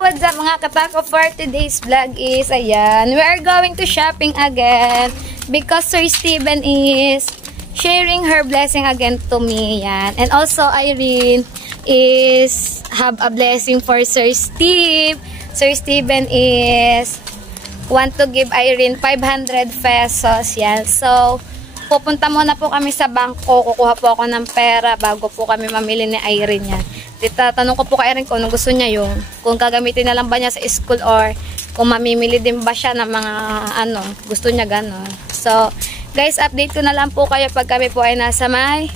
What's up mga katako, for today's vlog is, ayan, we are going to shopping again because Sir Steven is sharing her blessing again to me, yan. And also Irene is have a blessing for Sir Steve. Sir Steven is want to give Irene 500 pesos, yan. So, pupunta muna po kami sa bangko, kukuha po ako ng pera bago po kami mamili ni Irene, yan. Tatanong ko po kay Irene kung gusto niya yung, kung gagamitin na lang ba niya sa school or kung mamimili din ba siya ng mga ano, gusto niya gano'n. So, guys, update ko na lang po kayo pag kami po ay nasa may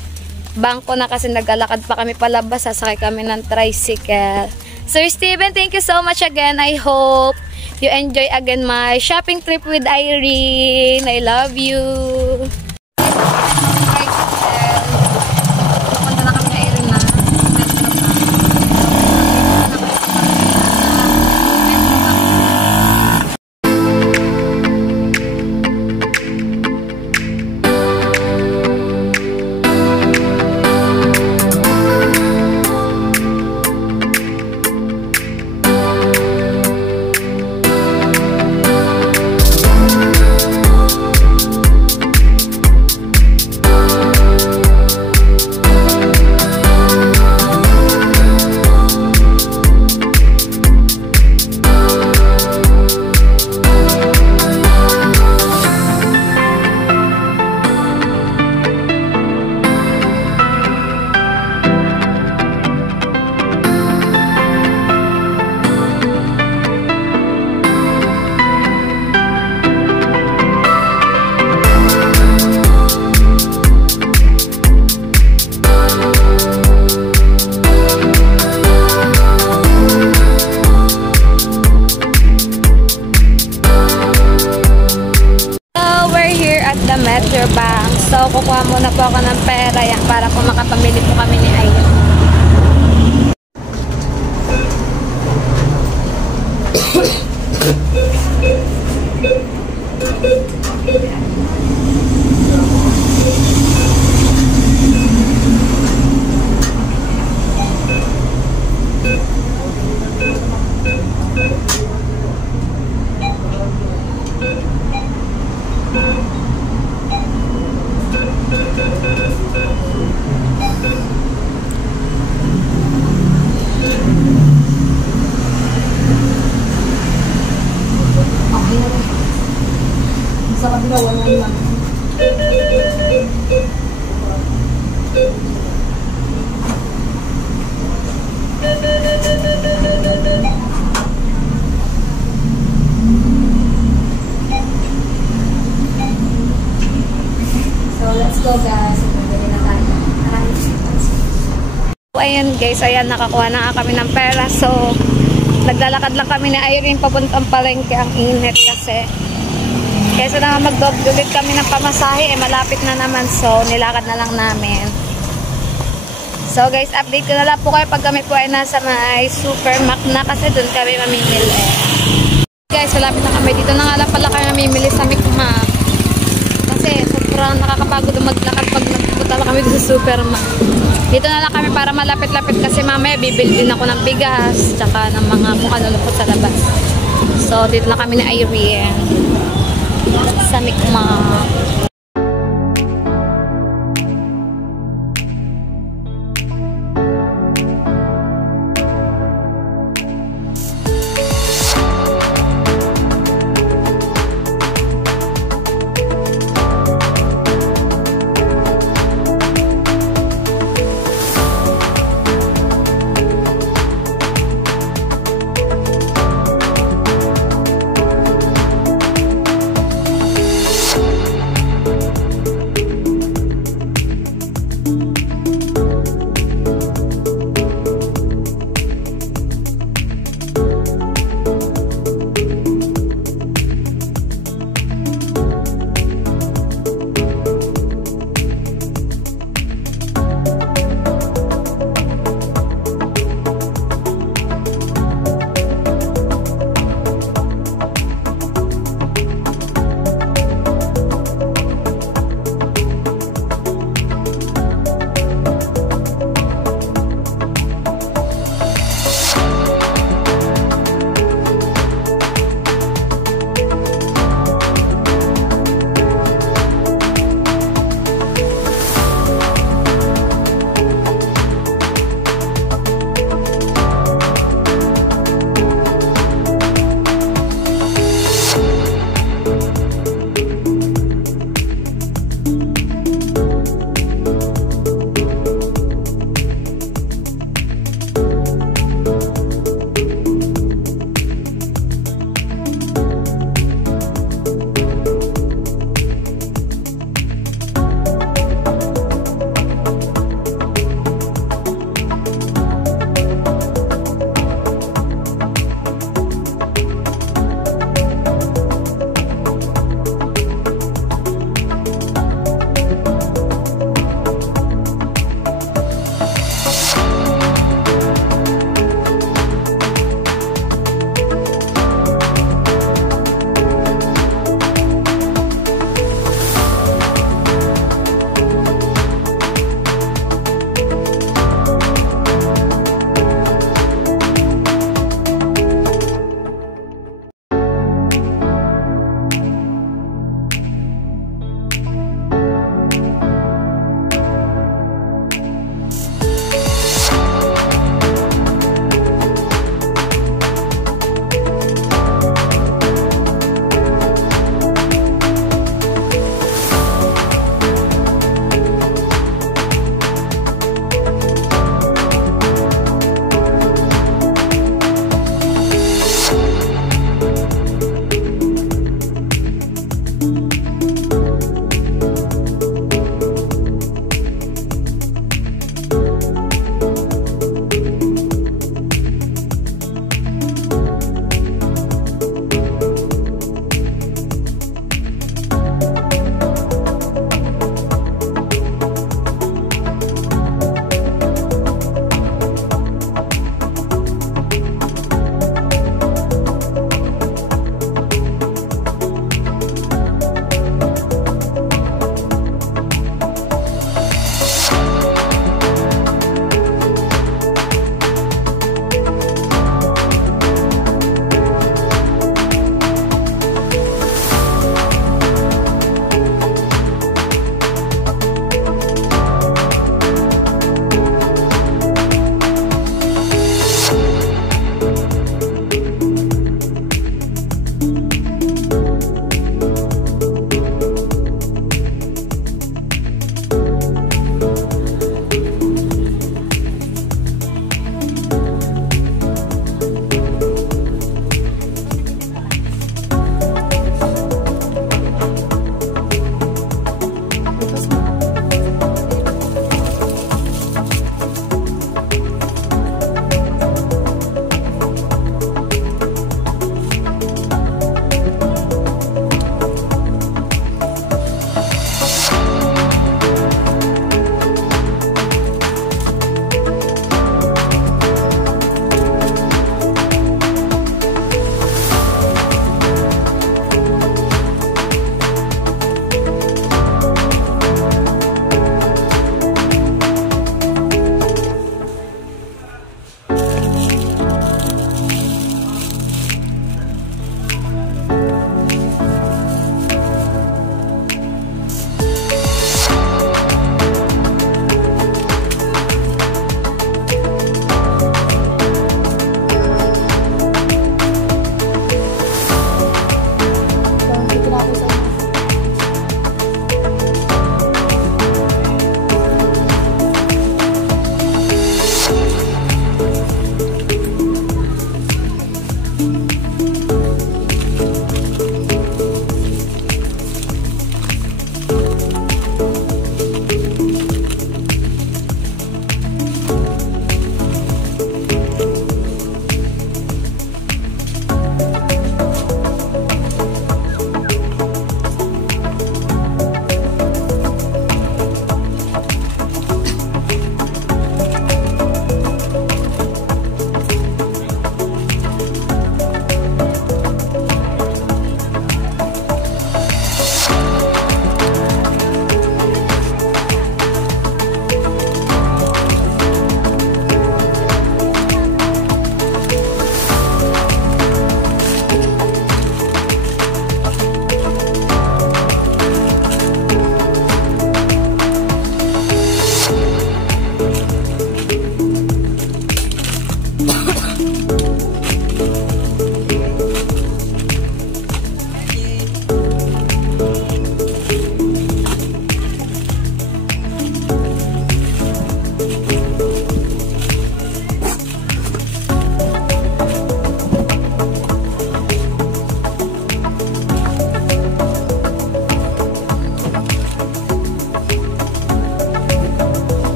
bangko na kasi naglalakad pa kami palabas, sasakay kami ng tricycle. Sir Steven, thank you so much again. I hope you enjoy again my shopping trip with Irene. I love you. Metro Bank. So, kukuha muna po ako ng pera yan para po makapamili po kami ni Irene. Sa kabila, wala lang. So, let's go guys. Ayan guys, ayan, nakakuha na kami ng pera. So, naglalakad lang kami ni Irene papuntang palengke. Ang init kasi. Kaysa na magdodulit kami ng pamasahe, eh malapit na naman, so nilakad na lang namin. So guys, update ko na lang po kayo pag kami po ay nasa may Supermac na kasi doon kami mamimili. Guys, malapit na kami. Dito na nga lang pala kami mamimili sa Micmac. Kasi sobrang nakakapagod maglakad pag nagpunta kami dito sa Supermac. Dito na lang kami para malapit-lapit kasi mamaya bibili din ako ng bigas tsaka ng mga kung ano po sa labas. So dito na kami ni Irene sa Micmac.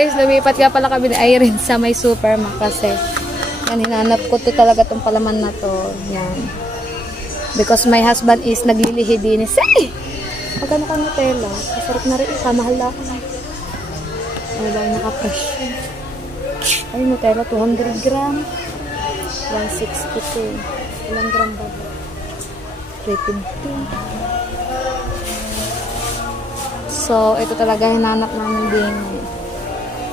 guys, lumipat nga pala kami ni Irene sa may Supermac kasi yan, hinanap ko to talaga tong palaman na to. Yan. Because my husband is naglilihi din. Say! Magkano ka Nutella? Masarap na rin isa. Mahal na ako. Ano ba yung naka-fresh? Ay, Nutella, 200 gram. 162. Ilang gram ba? 350. So, ito talaga hinanap namin din.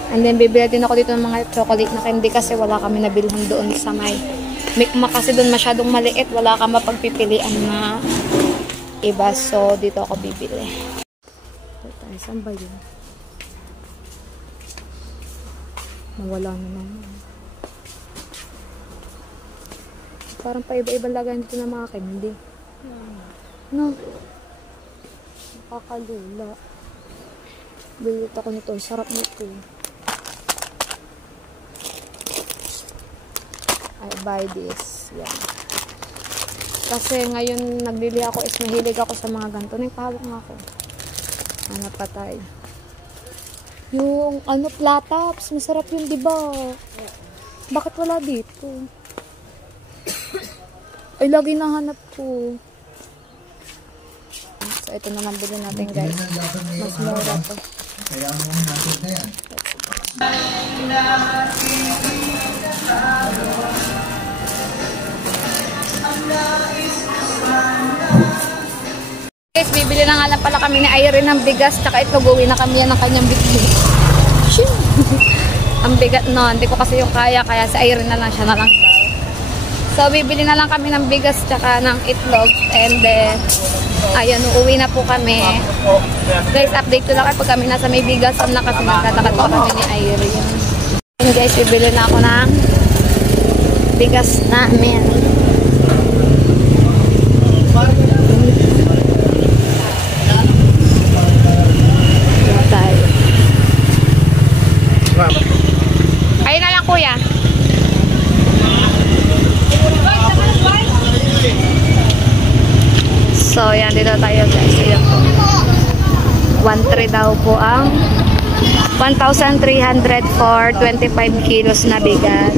And then, bibili din ako dito ng mga chocolate na candy kasi wala kami nabilhan doon sa may Mikma kasi doon masyadong maliit. Wala ka mapagpipilian na iba. So, dito ako bibili. Saan ba yun? Nawala na naman. Parang paiba-iba lagay dito ng mga candy. No. Nakakalula. Bilit ako nito. Sarap nito. I buy this. Yan. Kasi ngayon nagbili ako is mahilig ako sa mga ganito. Nagpahawak nga ako. Ano patay. Yung ano platops. Masarap yun diba? Bakit wala dito? Ay lagi nahanap ko. So ito na lang bilhin natin guys. Mas mura to. Kaya mo natin na yan. Guys, bibili na nga lang pala kami ni Irene ng bigas tsaka ito gawin na kami yan ng kanyang bitbit. Ang bigat no, hindi ko kasi yung kaya si Irene na lang siya na lang daw. So bibili na lang kami ng bigas tsaka ng itlog and then ayun, uuwi na po kami. Guys, update ko lang kapag kami nasa may bigasan na kasi nagtatakad po kami ni Irene. And guys, bibili na ako ng bigas namin. Ayun na lang kuya. So, yan. Dito tayo guys. Ayan po. 1.3 daw po ang 1,300 for 25 kilos na bigas.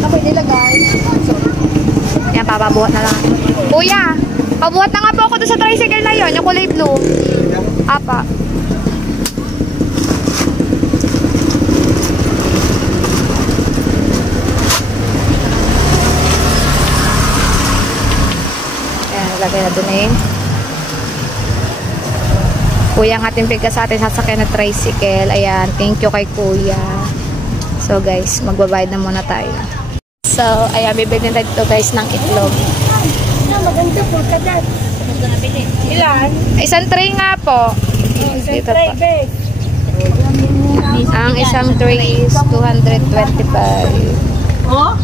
Kapag nilagay. Yan, papabuhat na lang. Kuya, pabuhat na nga po ako doon sa tricycle na yun. Yung kulay blue. Apa. Lagay na dun eh. Kuya ang ating bigas sa atin sasakyan na tricycle. Ayan, thank you kay kuya. So guys, magbabayad na muna tayo. So, ayan, bibili na dito guys ng itlog. Maganda po ka dyan. Ilan? Isang tray nga po. Isang tray, babe. Ang isang tray is 225. Oh?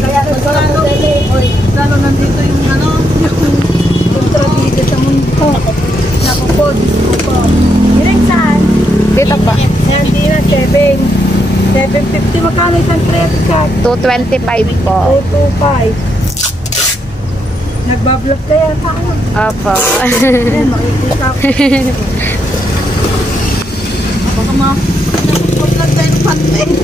Kaya lalo nandito yung ano, yung tragedy sa mundo. Nakupod. Iring saan? Dito pa. Hindi na, 750. Magkano isang credit card? 225 po. 225. Nagbablog kaya sa ano? Opo. Ayan, makikita ko. Baka nakupod lang tayo ng pantin.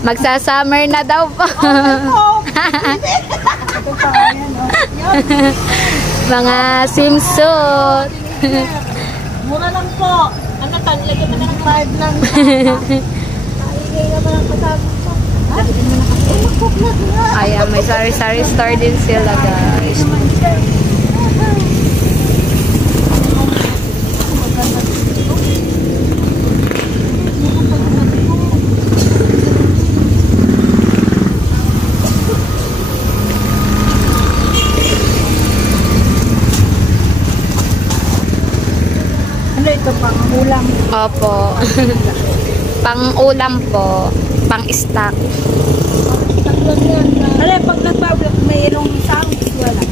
Magsa-summer na daw po. Mga swimsuit. Mura lang po. Ano to? Nilagyan mo na ng 5 lang. Naigay na ba ng kasama po? Ayan, may sari-sari store din sila guys. Ano ito pang ulam? Opo. Pang-ulam po. Pang-stock. Ano pag nagbablog may ilong sound? Wala.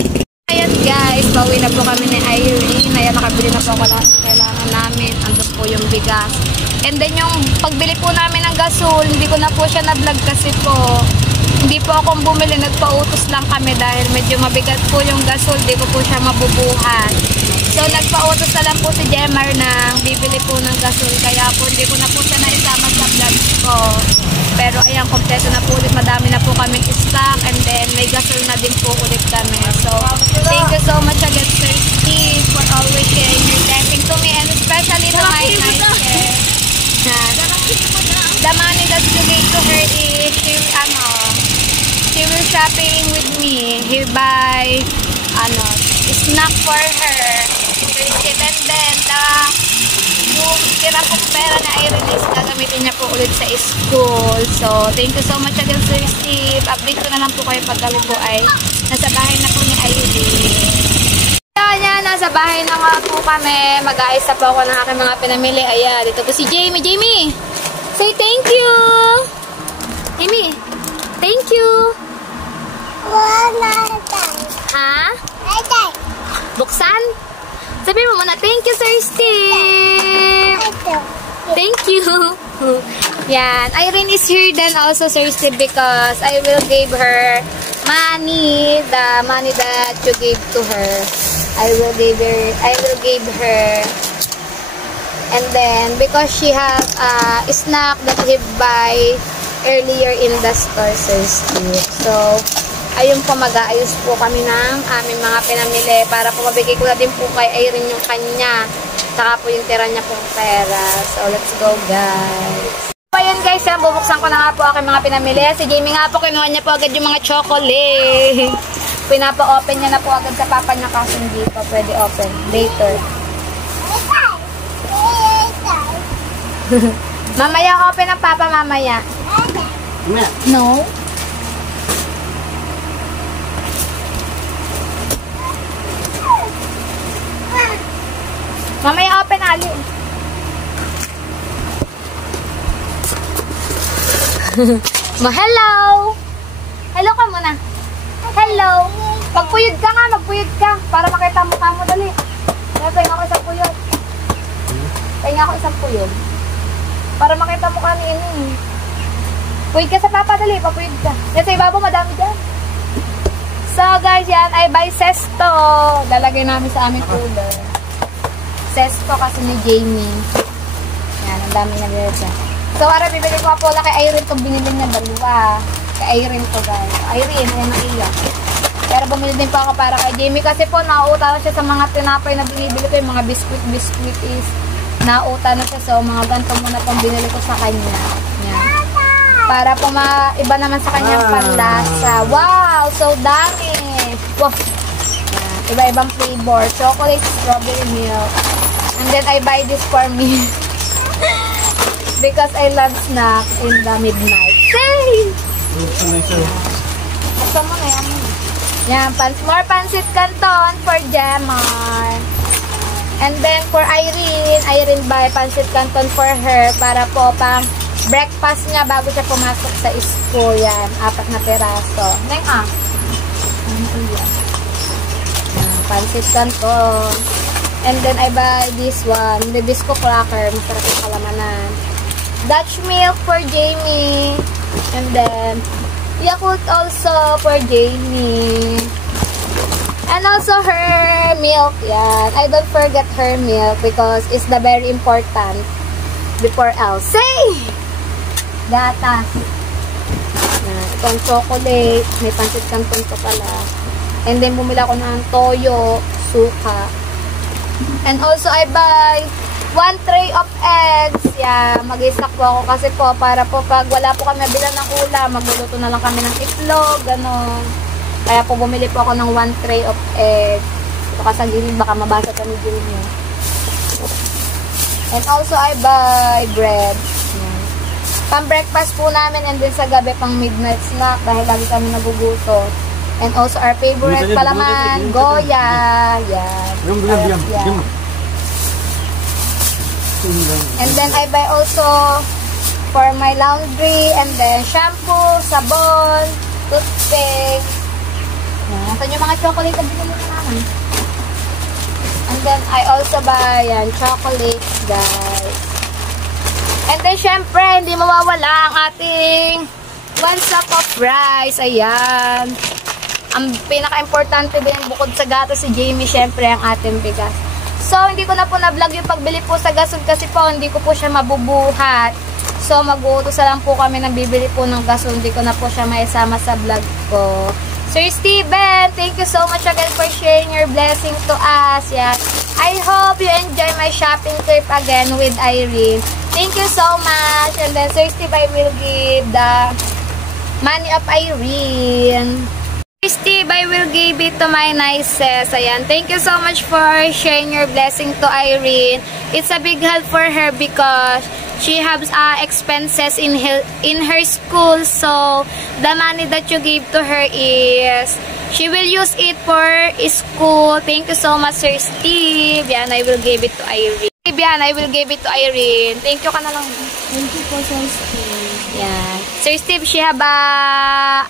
Ayan guys, pauwi na po kami ni Irene. Ayan, nakabili na po ako lahat ng kailangan namin. Andun po yung bigas. And then yung pagbili po namin ng gasol, hindi ko na po siya na-vlog kasi po Hindi po akong bumili, nagpautos lang kami dahil medyo mabigat po yung gasol, di ko po siya mabubuhat. So, nagpautos na lang po si Jemar na bibili po ng gasol, kaya po hindi ko na po siya naisama sa vlog ko. Pero ayan, kompleto na po ulit, madami na po kaming stock, and then may gasol na din po ulit kami. So, thank you so much again, Sir Steve, for always sharing your blessing to me, and especially to my nice guest. The money that you gave to her is she will shopping with me. He buy snack for her. And then yung tira kong pera na i-release, gagamitin niya po ulit sa school. So, thank you so much again, Sir Steve. Update ko na lang po kayo pag kami po ay nasa bahay na po ni Irene. Ayan, nasa bahay na nga po kami. Mag-aayos na po ako ng aking mga pinamili. Ayan, dito po si Jamie. Jamie! Say thank you! Jamie! Thank you! Ha? Buksan? Sabi mo muna, thank you, Sir Steve! Thank you! Yan. Irene is here then also, Sir Steve, because I will give her money, the money that you gave to her. I will give her, and then because she has a snack that he buy earlier in the store, Sir Steve. So, ayun po, mag-aayos po kami ng aming mga pinamili para po mabigay ko na din po kay Irene yung kanya. Saka po yung tira niya pong pera. So, let's go, guys. So, ayun guys, yan, bubuksan ko na nga po aking mga pinamili. Si Jamie nga po, kinuha niya po agad yung mga chocolate. Pinapa-open niya na po agad sa papa niya kasi hindi pa pwede open. Later. Mamaya open ang papa, mamaya. No? Mamaya open, Ali. Hello! Hello ka muna. Hello! Magpuyod ka nga, magpuyod ka. Para makita mo ka mo, dali. Pahinga ako isang puyod. Pahinga ako isang puyod. Para makita mo ka ni ini. Puyod ka sa papa, dali. Papuyod ka. Yan sa ibabaw, madami dyan. So guys, yan ay by Sesto. Lalagay namin sa aming cooler. Sesto kasi ni Jamie. Yan, ang dami na dito. So, ara, bibili ko po lang kay Irene itong binili niya, dalawa. Kay Irene to, guys. Irene, ayan na iya. Pero bumili din po ako para kay Jamie kasi po, nauuta na siya sa mga tinapay na binibili ko. Yung mga biscuit is nauuta na siya. So, mga ganito muna pong binili ko sa kanya. Yan. Para po iba naman sa kanyang panlasa. Wow! So, dami! Wow! Iba-ibang flavor. Chocolate, strawberry milk. And then, I buy this for me. Because I love snack in the midnight. Say! Ito mo na yan. Yan, more pancit canton for Jemar. And then, for Irene buy pancit canton for her para po pang breakfast niya bago siya pumasok sa school. Yan, 4 na peraso. Neng pancit canton. And then, I buy this one. The bisco cracker. Masarap yung kalamanan. Dutch milk for Jamie. And then, Yakult also for Jamie. And also her milk. Yan. I don't forget her milk because it's the very important before Elsie. Gatas. Itong chocolate. May pancit canton pa pala. And then, bumila ko ng toyo, suka. And also, I buy 1 tray of eggs. Yeah, mag-i-stock po ako kasi po para po pag wala po kami bilang ng ulam, magluluto na lang kami ng itlog, gano'n. Kaya po bumili po ako ng 1 tray of eggs. Baka sa gilid, baka mabasa kami gilid niyo. And also, I buy bread. Yeah. Pang-breakfast po namin and then sa gabi pang midnight snack dahil lagi kami nagugutot. And also, our favorite palaman, Goya. Yan. Yeah. And then, I buy also for my laundry, and then shampoo, sabon, toothpaste. Yan yung mga chocolate na binili namin. And then, I also buy chocolates, guys. And then, syempre, hindi mawawala ang ating 1 sack of rice. Ayan. Ang pinaka-importante din bukod sa gatas si Jamie, syempre ang ating bigas. So, hindi ko na po na-vlog yung pagbili po sa gasol kasi po hindi ko po siya mabubuhat. So, mag-uutos lang po kami ng bibili po ng gasol. Hindi ko na po siya maisama sa vlog ko. Sir Steven, thank you so much again for sharing your blessing to us. Yes. I hope you enjoy my shopping trip again with Irene. Thank you so much. And then, Sir Steve, I will give the money of Irene. Sir Steve, I will give it to my nieces. Ayan. Thank you so much for sharing your blessing to Irene. It's a big help for her because she has expenses in her school. So, the money that you give to her is, she will use it for school. Thank you so much, Sir Steve. Yan, I will give it to Irene. Yan, I will give it to Irene. Thank you ka na lang. Thank you po, Sir Steve. Yan. Sir Steve, she have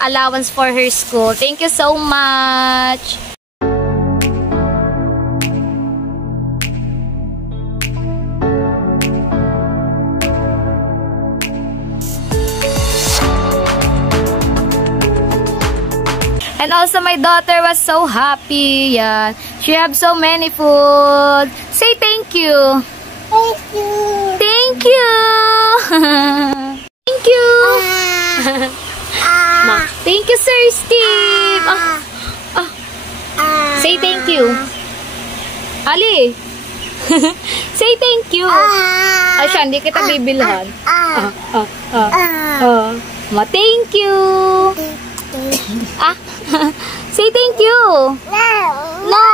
allowance for her school. Thank you so much. And also, my daughter was so happy. Yeah. She have so many food. Say thank you. Thank you. Thank you. Thank you. Ma, thank you, Sir Steve. Say thank you. Ali. Say thank you. Siya, hindi kita bibilhan. Ma, thank you. Say thank you. No.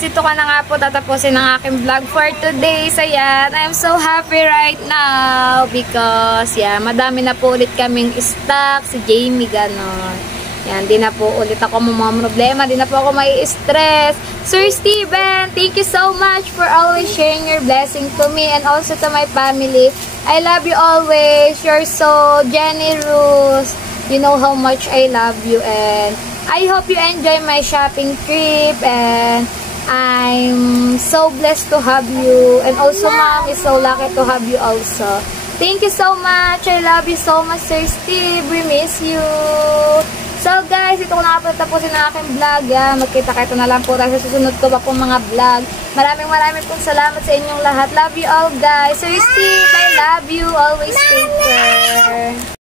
Dito ka na nga po tatapusin ang aking vlog for today. So, yan. I'm so happy right now because, yeah, madami na po ulit kaming stock. Si Jamie, ganon. Yan, di na po ulit ako mga problema. Di na po ako may stress. Sir Steven, thank you so much for always sharing your blessing to me and also to my family. I love you always. You're so generous. You know how much I love you and I hope you enjoy my shopping trip and I'm so blessed to have you. And also, Mom is so lucky to have you also. Thank you so much. I love you so much, Sir Steve. We miss you. So, guys, ito ko na po tapusin ang aking vlog. Magkita-kita na lang po tayo sa susunod ko pa pong mga vlog. Maraming pong salamat sa inyong lahat. Love you all, guys. Sir Steve, I love you. Always take care.